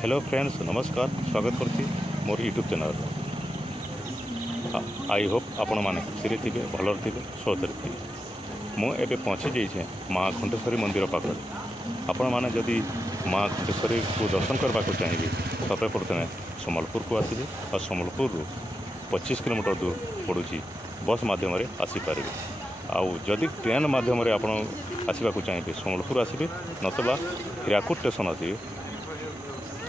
Hello friends, नमस्कार। स्वागत करছি मोर YouTube channel. I hope आपण मैंने खुशी थे, भलर थे, स्वस्थ थे। मुझे पहुँची जाइए माँ घंटेश्वरी मंदिर पाखे। आपण मैंने जदि माँ घंटेश्वरी को दर्शन करने को चाहिए सबसे प्रथम सम्बलपुर को आसवे और सम्बलपुर 25 किलोमीटर दूर पड़ुची बस मध्यम आसीपारे। आदि ट्रेन मध्यम आप आसवाक चाहिए सम्बलपुर आसवे नतबा हीराकुद स्टेशन आसवे।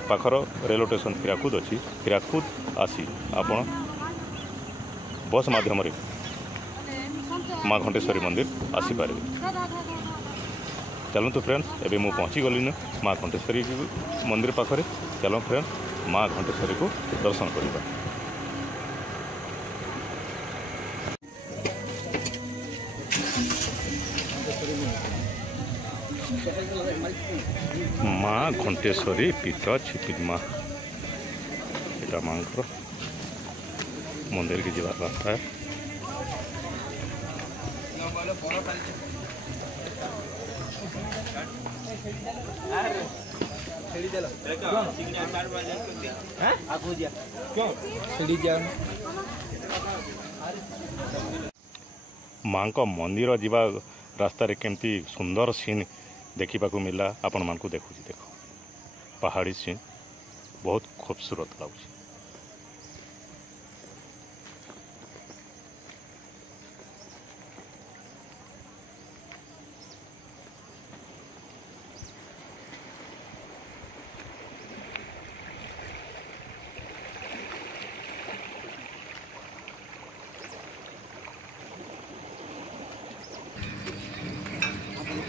पाखर रेलवे स्टेशन हीराकुद अच्छी, हीराकुद आसी आपण बस मध्यम माँ घंटेश्वरी मंदिर आसीपारे। चलतु फ्रेंड्स, एबे मु पहुँची गली माँ घंटेश्वरी मंदिर पाखरे। चलो फ्रेंड्स, माँ घंटेश्वरी को दर्शन करवा। माँ घंटेश्वरी पीठ छिपिमा यहाँ माँ मंदिर की जीवार रास्ता है। माँ को मंदिर जीवा रास्ता रे केमती सुंदर सीन देखा मिला आपण मान को देखुची। देखो पहाड़ी सीन बहुत खूबसूरत लगुच।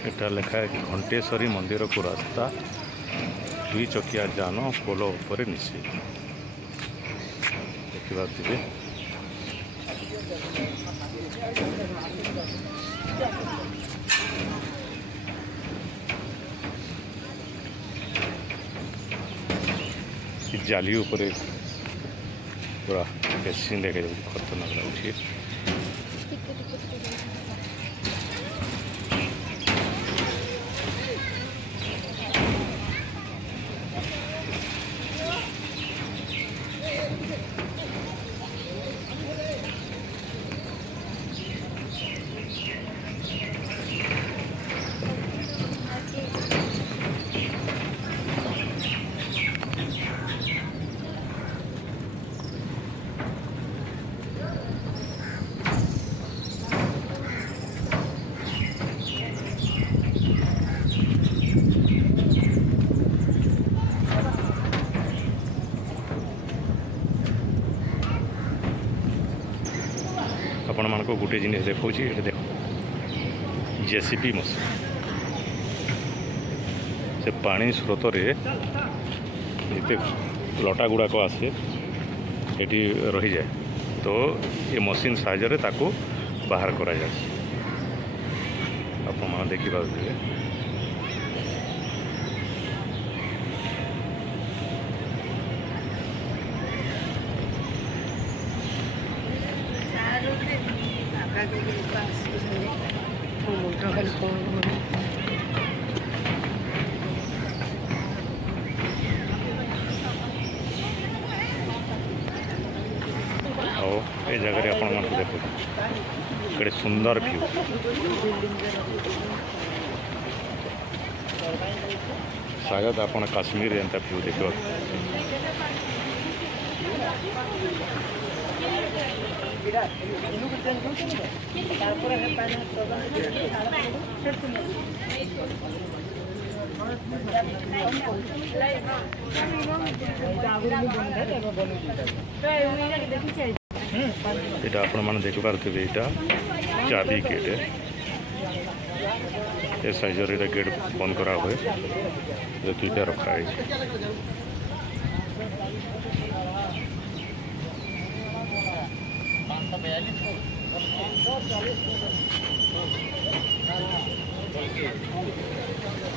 एटा लिखा है कि घंटेश्वरी मंदिर को रास्ता 2 चकिया जान पोल उपर निश्चित देखा थे। जाली उपर पूरा बेसिन देखा खतरनाक लगुच। आपण मान को गोटे जिन देखा देख जेसीबी मशीन से पानी स्रोत जिते लटा गुड़ाक आसे ये रही जाए तो ये मशीन साहाय्य ताको बाहर करा जाए। आप देखी पारे ये जगह आपण मान देखो बड़े सुंदर व्यू। शायद आपण काश्मीर एंता व्यू देखो। यहाँ आपण मैंने देख पारे यहाँ चाबी गेट है। ये साइजर गेट बंद करा हुए जो दुईटा रखा है।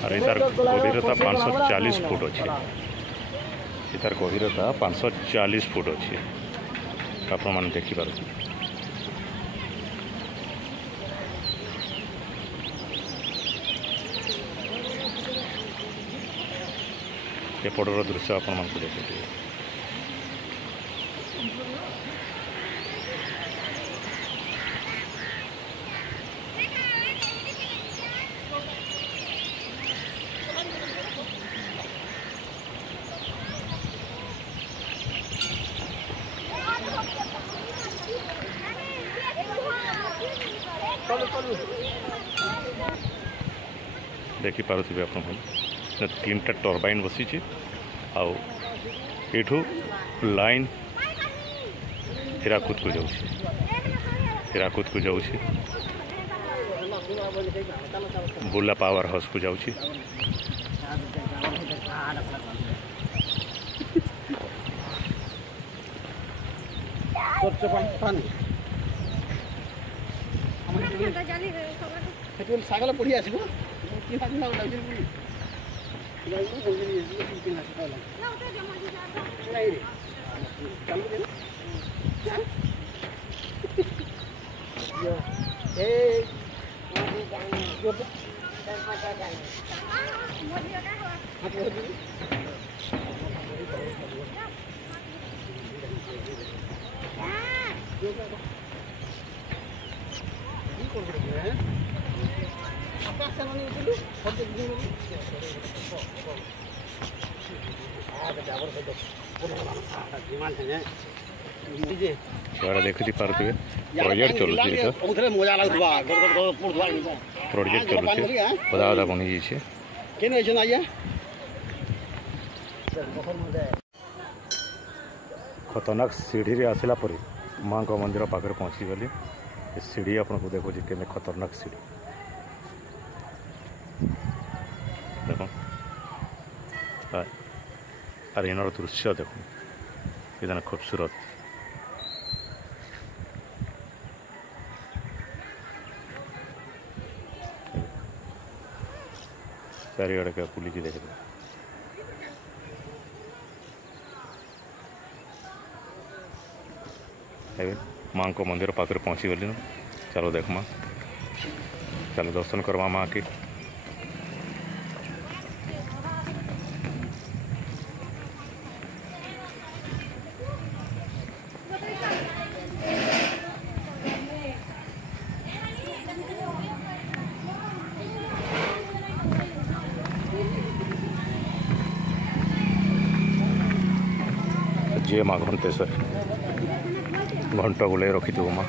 और इतार गभीरता 540 फुट अच्छी। इतार गभीरता 540 फुट अच्छी। आप देखिपार एपटर दृश्य आपण मानक देखते देखिपे आप 3टा टर्बाइन बसी आठू लाइन हीराकुद को जाऊँ बुर्ला पावर हाउस को जाऊँ सागल पड़ी आस देखी पारे प्रोजेक्ट चलुच प्रोजेक्ट चलुच पदा पदा बनी जाइए खतरनाक सीढ़ी रे आसला पर माँ को मंदिर पाखे पहुँची गली सीढ़ी आपको देखो के खतरनाक सीढ़ी देख आर इनर दृश्य देखो कितना खूबसूरत चारिड़े के बुलिकी देख माँ को मंदिर पाखे पहुँची गली चलो देखमा चलो दर्शन करवा माँ की जे माँ घंटेश्वरी घंट गुले रखी थो माँ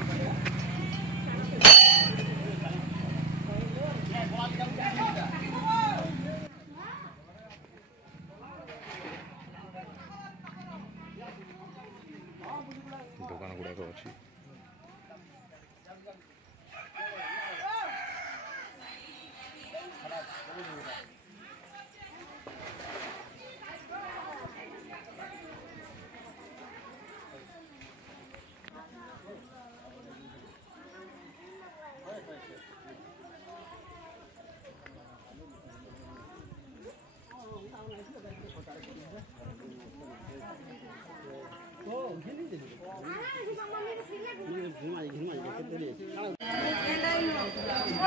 दुकान गुड़ाक अच्छी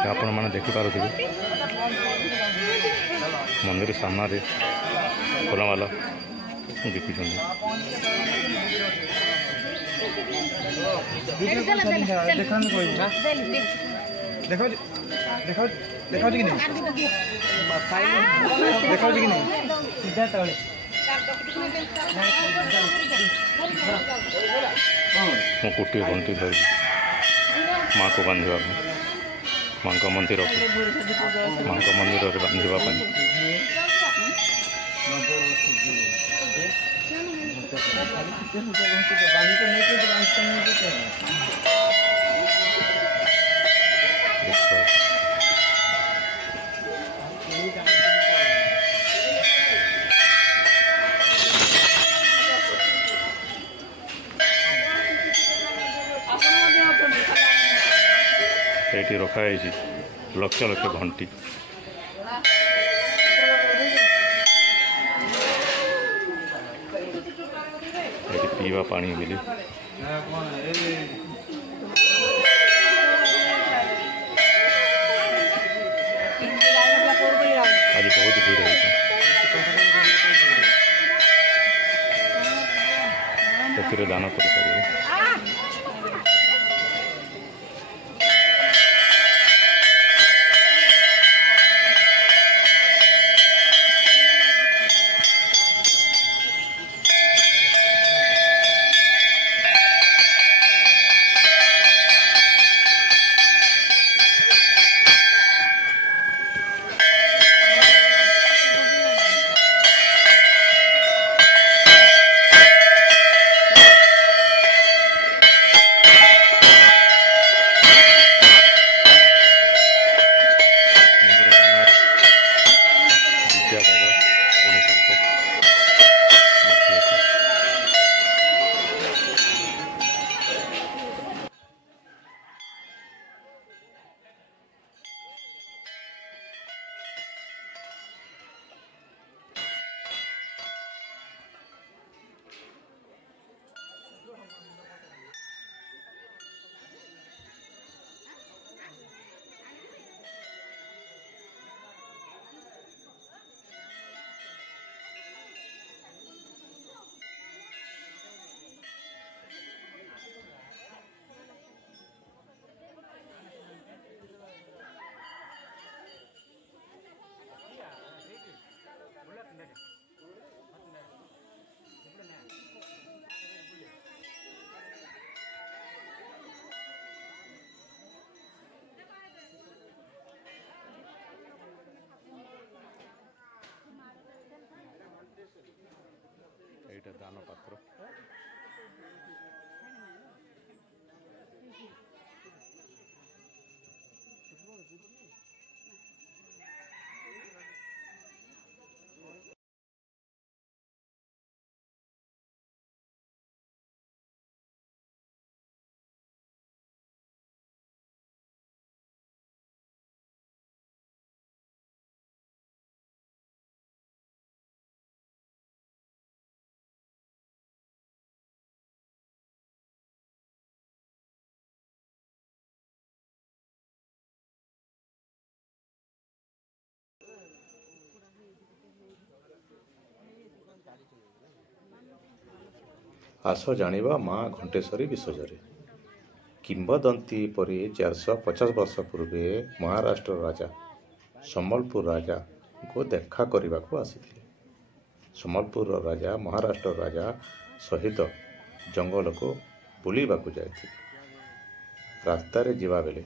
आपण मैंने देखिपे मंदिर सामने खोलामाला बिकुं गोटे घंटी धरी माँ को बांधा माँ का मंदिर माँ का मंदिर बांधापी ये रखाई लक्ष लक्ष घंटी ये पीवा पानी मिले आज बहुत भीड़ है। ଏଥିରେ ଦାନ କରିପାରିବେ। এইটা দান পাত্র। ଆସ ଜାଣିବା ମା ଘଣ୍ଟେଶ୍ୱରୀ ବିଷୟରେ। କିମ୍ବଦନ୍ତୀ ପରି 450 ବର୍ଷ ପୂର୍ବେ ମହାରାଷ୍ଟ୍ର ରାଜା ସମ୍ବଲପୁର ରାଜାଙ୍କୁ ଦେଖା କରିବାକୁ ଆସିଥିଲେ। ସମ୍ବଲପୁରର ରାଜା ମହାରାଷ୍ଟ୍ର ରାଜା ସହିତ ଜଙ୍ଗଲକୁ ବୁଲିବାକୁ ଯାଇଥିଲେ। ରାସ୍ତାରେ ଯିବାବେଳେ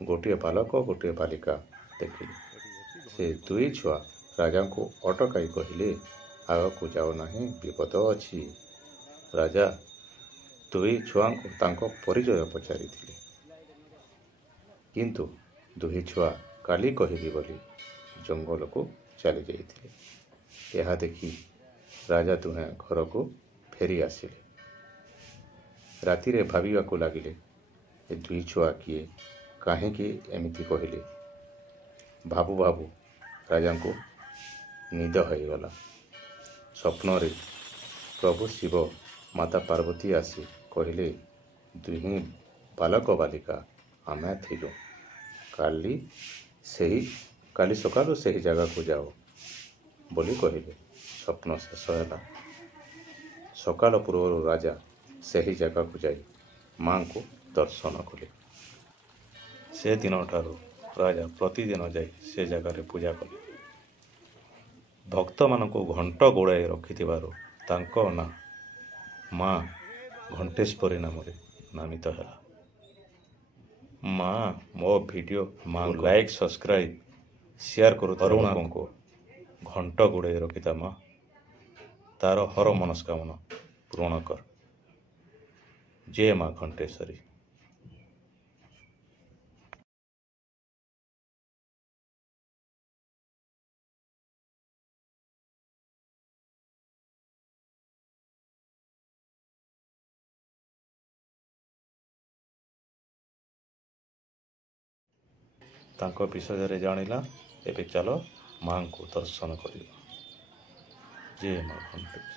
ଗୋଟିଏ ବାଲକ ଗୋଟିଏ ବାଲିକା ଦେଖିଲେ। ସେ ଦୁଇ ଛୁଆ ରାଜାଙ୍କୁ ଅଟକାଇ କହିଲେ, ଆଗକୁ ଯାଉ ନାହିଁ, ବିପଦ ଅଛି। ରାଜା ଦୁଇ ଛୁଆଙ୍କୁ ତାଙ୍କ ପରିଚୟ ପଚାରିଥିଲେ, କିନ୍ତୁ ଦୁଇ ଛୁଆ କାଲି କହିବି ବୋଲି ଜଙ୍ଗଲକୁ ଚାଲି ଯାଇଥିଲେ। ଏହା ଦେଖି ରାଜା ଦୁହେଁ ଘରକୁ ଫେରି ଆସିଲେ। ରାତିରେ ଭାବିବାକୁ ଲାଗିଲେ, ଏ ଦୁଇ ଛୁଆ କିଏ, କାହିଁକି ଏମିତି କହିଲେ। ଭାବୁ ଭାବୁ ରାଜାଙ୍କୁ ନିଦ ହୋଇଗଲା। ସ୍ୱପ୍ନରେ ପ୍ରଭୁ ଶିବ ମାତା ପାର୍ବତୀ ଆସି କହିଲେ, ଦୁହିଁ ବାଲକ ବାଲିକା ଆମେ ଥିଲୁ। କାଲି ସକାଳୁ ସେହି ଜାଗାକୁ ଯାଅ ବୋଲି କହିଲେ। ସ୍ୱପ୍ନ ଶେଷ ହେଲା। ସକାଳ ପୂର୍ବରୁ ରାଜା ସେହି ଜାଗାକୁ ଯାଇ ମାଙ୍କୁ ଦର୍ଶନ କଲେ। ସେଦିନଠାରୁ ରାଜା ପ୍ରତିଦିନ ଯାଇ ସେ ଜାଗାରେ ପୂଜା କଲେ। ଭକ୍ତମାନଙ୍କୁ ଘଣ୍ଟ ଗୋଡ଼ାଇ ରଖିଥିବାରୁ ତାଙ୍କ ନାଁ ମା ଘଣ୍ଟେଶ୍ୱରୀ ନାମରେ ନାମିତ ହେଲା। ମା ମୋ ଭିଡ଼ିଓ ଲାଇକ୍ ସବସ୍କ୍ରାଇବ୍ ସେୟାର କରୁଥିବା ଲୋକଙ୍କୁ ଘଣ୍ଟ ଗୋଡ଼ାଇ ରଖିଥା ମା, ତାର ହର ମନସ୍କାମନା ପୂରଣ କର। ଜୟ ମା ଘଣ୍ଟେଶ୍ୱରୀ। ତାଙ୍କ ବିଷୟରେ ଜାଣିଲା, ଏବେ ଚାଲ ମାଙ୍କୁ ଦର୍ଶନ କରିବା। ଜୟ ମା ଘଣ୍ଟେଶ୍ୱରୀ।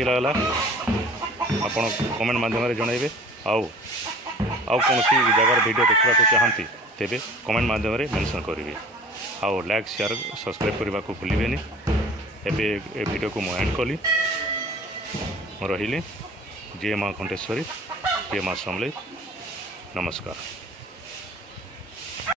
केमती लगला आपण कमेंट माध्यम जनइबे आउ कौन जगार वीडियो देखा चाहती तेरे कमेंट माध्यम मेंशन करेंगे आउ लाइक शेयर सब्सक्राइब करने को भूलें एवं वीडियो को मुझे एंड कली रही जय माँ घंटेश्वरी जय माँ समलेई नमस्कार।